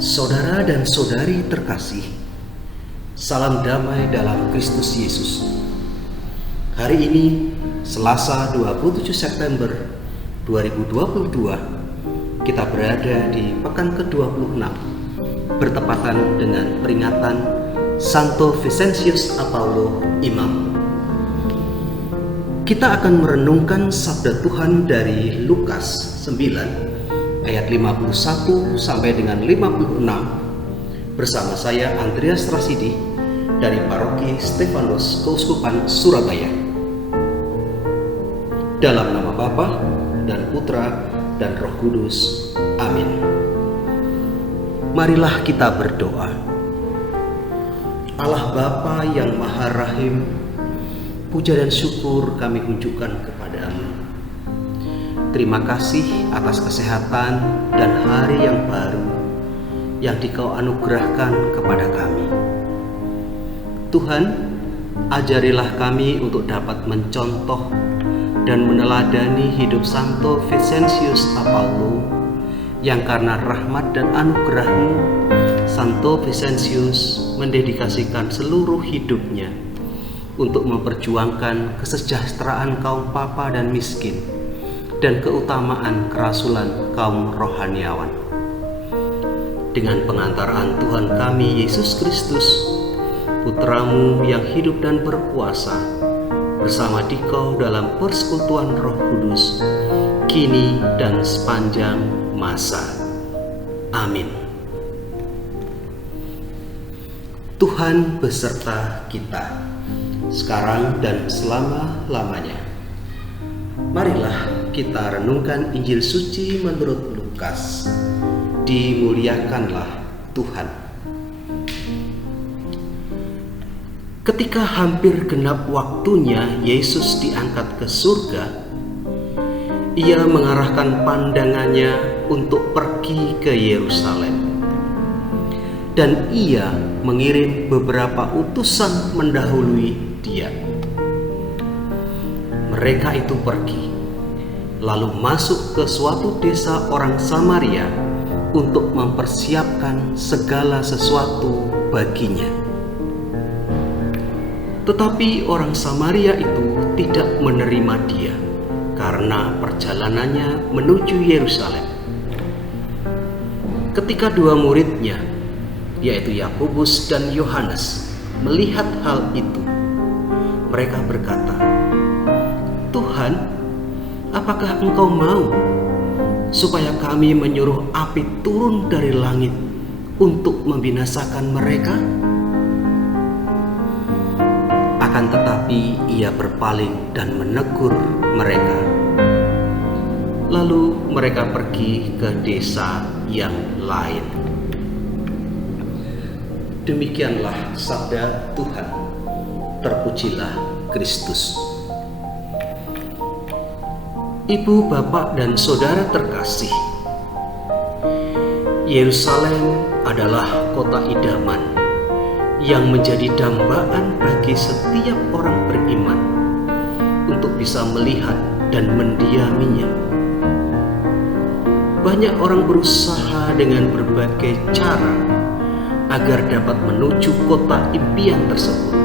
Saudara dan saudari terkasih, salam damai dalam Kristus Yesus. Hari ini, Selasa 27 September 2022, kita berada di pekan ke-26, bertepatan dengan peringatan Santo Vincentius Apaulo, Imam. Kita akan merenungkan sabda Tuhan dari Lukas 9 ayat 51 sampai dengan 56 bersama saya Andreas Rasidi dari Paroki Stefanus Keuskupan Surabaya. Dalam nama Bapa dan Putra dan Roh Kudus. Amin. Marilah kita berdoa. Allah Bapa yang Maha Rahim, puja dan syukur kami unjukkan kepadamu. Terima kasih atas kesehatan dan hari yang baru yang Dikau anugerahkan kepada kami. Tuhan, ajarilah kami untuk dapat mencontoh dan meneladani hidup Santo Vincentius Apaulo, yang karena rahmat dan anugerah-Mu, Santo Vincentius mendedikasikan seluruh hidupnya untuk memperjuangkan kesejahteraan kaum papa dan miskin dan keutamaan kerasulan kaum rohaniawan. Dengan pengantaran Tuhan kami Yesus Kristus, Putra-Mu yang hidup dan berkuasa, bersama Dikau dalam persekutuan Roh Kudus, kini dan sepanjang masa. Amin. Tuhan beserta kita, sekarang dan selama-lamanya. Marilah kita renungkan Injil suci menurut Lukas. Dimuliakanlah Tuhan. Ketika hampir genap waktunya Yesus diangkat ke surga, Ia mengarahkan pandangannya untuk pergi ke Yerusalem. Dan Ia mengirim beberapa utusan mendahului Dia. Mereka itu pergi, lalu masuk ke suatu desa orang Samaria untuk mempersiapkan segala sesuatu baginya. Tetapi orang Samaria itu tidak menerima dia karena perjalanannya menuju Yerusalem. Ketika dua muridnya, yaitu Yakobus dan Yohanes, melihat hal itu, mereka berkata, "Tuhan, apakah Engkau mau supaya kami menyuruh api turun dari langit untuk membinasakan mereka?" Akan tetapi Ia berpaling dan menegur mereka. Lalu mereka pergi ke desa yang lain. Demikianlah sabda Tuhan. Terpujilah Kristus. Ibu, bapak, dan saudara terkasih, Yerusalem adalah kota idaman yang menjadi dambaan bagi setiap orang beriman untuk bisa melihat dan mendiaminya. Banyak orang berusaha dengan berbagai cara agar dapat menuju kota impian tersebut.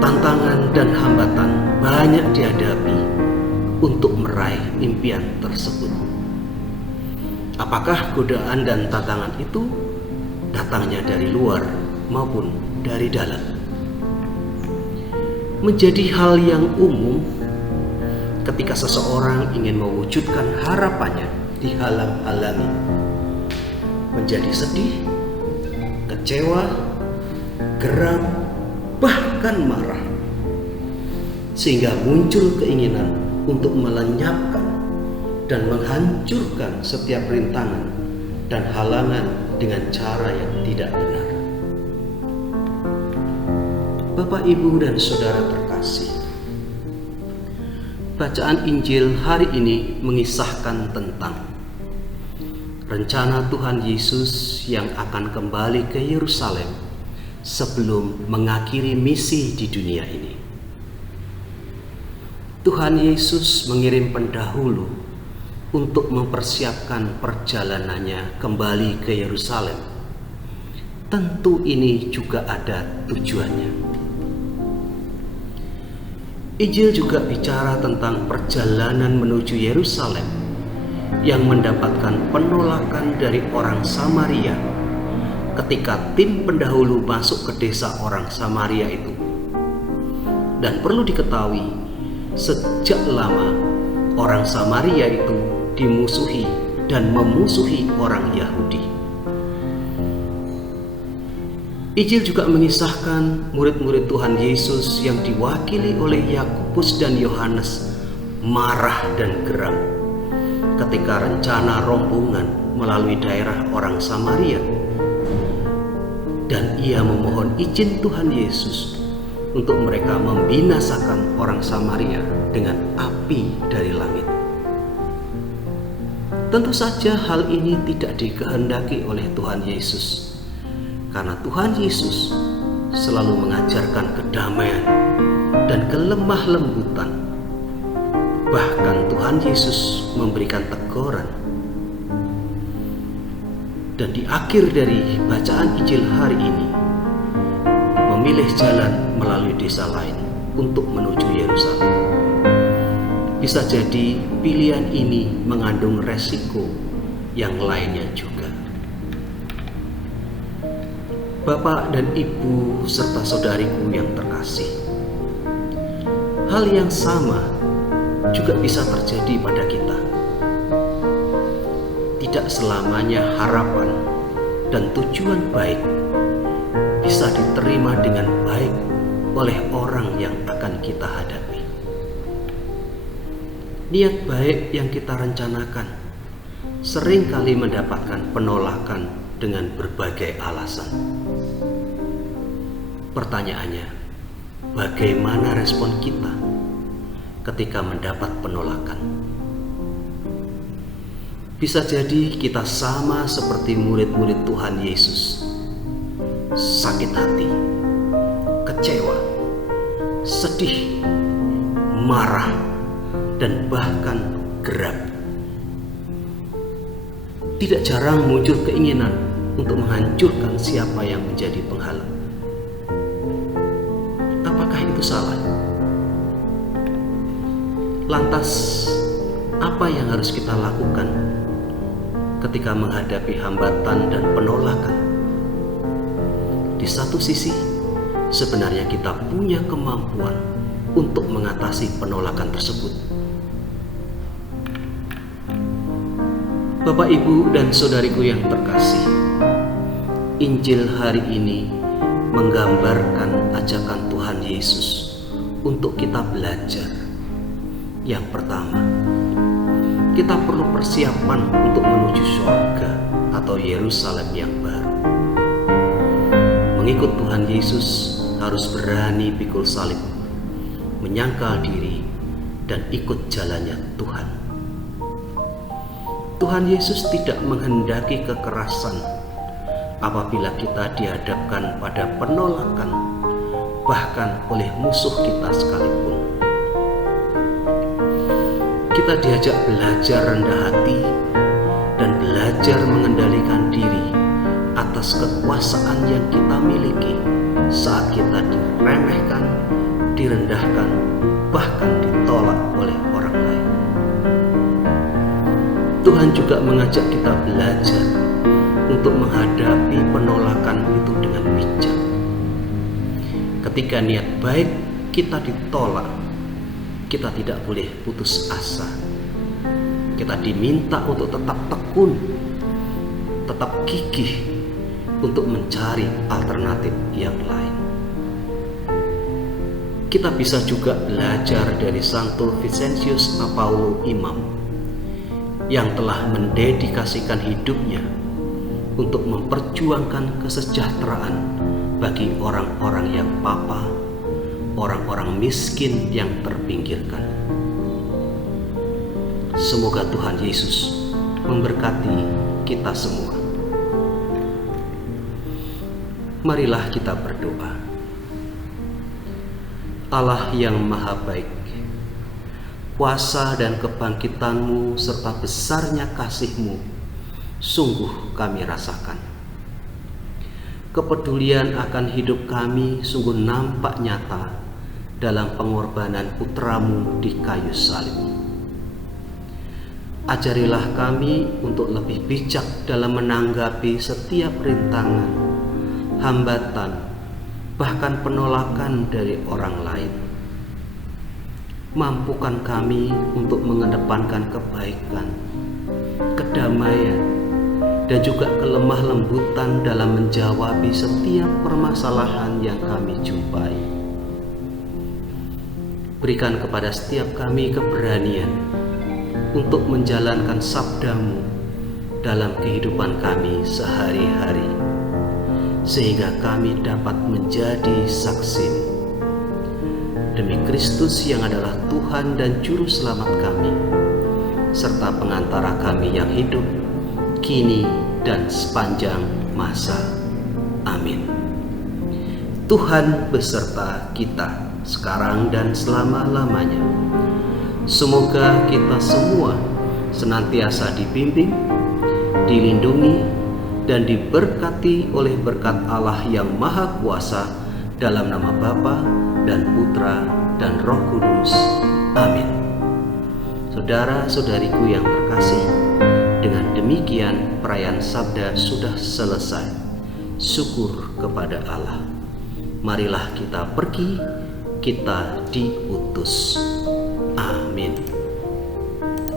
Tantangan dan hambatan banyak dihadapi untuk meraih impian tersebut. Apakah godaan dan tantangan itu datangnya dari luar maupun dari dalam? Menjadi hal yang umum ketika seseorang ingin mewujudkan harapannya dihalang-halangi, menjadi sedih, kecewa, geram, bahkan marah, sehingga muncul keinginan untuk melenyapkan dan menghancurkan setiap rintangan dan halangan dengan cara yang tidak benar. Bapak, Ibu, dan saudara terkasih, bacaan Injil hari ini mengisahkan tentang rencana Tuhan Yesus yang akan kembali ke Yerusalem sebelum mengakhiri misi di dunia ini. Tuhan Yesus mengirim pendahulu untuk mempersiapkan perjalanannya kembali ke Yerusalem. Tentu ini juga ada tujuannya. Injil juga bicara tentang perjalanan menuju Yerusalem yang mendapatkan penolakan dari orang Samaria ketika tim pendahulu masuk ke desa orang Samaria itu. Dan perlu diketahui, sejak lama orang Samaria itu dimusuhi dan memusuhi orang Yahudi. Injil juga mengisahkan murid-murid Tuhan Yesus yang diwakili oleh Yakobus dan Yohanes marah dan geram ketika rencana rombongan melalui daerah orang Samaria, dan ia memohon izin Tuhan Yesus untuk mereka membinasakan orang Samaria dengan api dari langit. Tentu saja hal ini tidak dikehendaki oleh Tuhan Yesus, karena Tuhan Yesus selalu mengajarkan kedamaian dan kelemah lembutan. Bahkan Tuhan Yesus memberikan teguran. Dan di akhir dari bacaan Injil hari ini, memilih jalan melalui desa lain untuk menuju Yerusalem. Bisa jadi pilihan ini mengandung resiko yang lainnya juga. Bapak dan Ibu serta saudariku yang terkasih, hal yang sama juga bisa terjadi pada kita. Tidak selamanya harapan dan tujuan baik bisa diterima dengan baik oleh orang yang akan kita hadapi. Niat baik yang kita rencanakan seringkali mendapatkan penolakan dengan berbagai alasan. Pertanyaannya, bagaimana respon kita ketika mendapat penolakan? Bisa jadi kita sama seperti murid-murid Tuhan Yesus, sakit hati, kecewa, sedih, marah, dan bahkan geram. Tidak jarang muncul keinginan untuk menghancurkan siapa yang menjadi penghalang. Apakah itu salah? Lantas, apa yang harus kita lakukan ketika menghadapi hambatan dan penolakan? Di satu sisi, sebenarnya kita punya kemampuan untuk mengatasi penolakan tersebut. Bapak, Ibu, dan saudariku yang terkasih, Injil hari ini menggambarkan ajakan Tuhan Yesus untuk kita belajar. Yang pertama, kita perlu persiapan untuk menuju surga atau Yerusalem yang baru. Mengikut Tuhan Yesus harus berani pikul salib, menyangkal diri, dan ikut jalannya Tuhan. Tuhan Yesus tidak menghendaki kekerasan apabila kita dihadapkan pada penolakan, bahkan oleh musuh kita sekalipun. Kita diajak belajar rendah hati dan belajar mengendalikan diri atas kekuasaan yang kita miliki saat kita diremehkan, direndahkan, bahkan ditolak oleh orang lain. Tuhan juga mengajak kita belajar untuk menghadapi penolakan itu dengan bijak. Ketika niat baik kita ditolak, kita tidak boleh putus asa. Kita diminta untuk tetap tekun, tetap gigih untuk mencari alternatif yang lain. Kita bisa juga belajar dari Santo Vincentius Apaulo Imam yang telah mendedikasikan hidupnya untuk memperjuangkan kesejahteraan bagi orang-orang yang papa, orang-orang miskin yang terpinggirkan. Semoga Tuhan Yesus memberkati kita semua. Marilah kita berdoa. Allah yang maha baik, kuasa dan kebangkitan-Mu serta besarnya kasih-Mu sungguh kami rasakan. Kepedulian akan hidup kami sungguh nampak nyata dalam pengorbanan putra-Mu di kayu salib. Ajarilah kami untuk lebih bijak dalam menanggapi setiap rintangan, hambatan, bahkan penolakan dari orang lain. Mampukan kami untuk mengedepankan kebaikan, kedamaian, dan juga kelemah lembutan dalam menjawabi setiap permasalahan yang kami jumpai. Berikan kepada setiap kami keberanian untuk menjalankan sabda-Mu dalam kehidupan kami sehari-hari, sehingga kami dapat menjadi saksi demi Kristus yang adalah Tuhan dan Juru Selamat kami, serta pengantara kami yang hidup, kini dan sepanjang masa. Amin. Tuhan beserta kita sekarang dan selama-lamanya. Semoga kita semua senantiasa dibimbing, dilindungi, dan diberkati oleh berkat Allah yang Maha Kuasa, dalam nama Bapa dan Putra dan Roh Kudus. Amin. Saudara-saudariku yang terkasih, dengan demikian perayaan Sabda sudah selesai. Syukur kepada Allah. Marilah kita pergi, kita diutus. Amin.